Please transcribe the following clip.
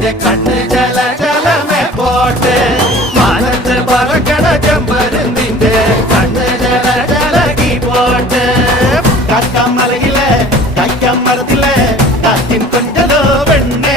கண்ணு ஜல ஜலமே போட்டு மனத்து பறக்கட செம்பருந்திந்த கண்ணு ஜல ஜலகி போட்டு கக்கம் மலையில கைக்கம் மரத்தில காத்தின் கொஞ்சதோ வெண்ணெய்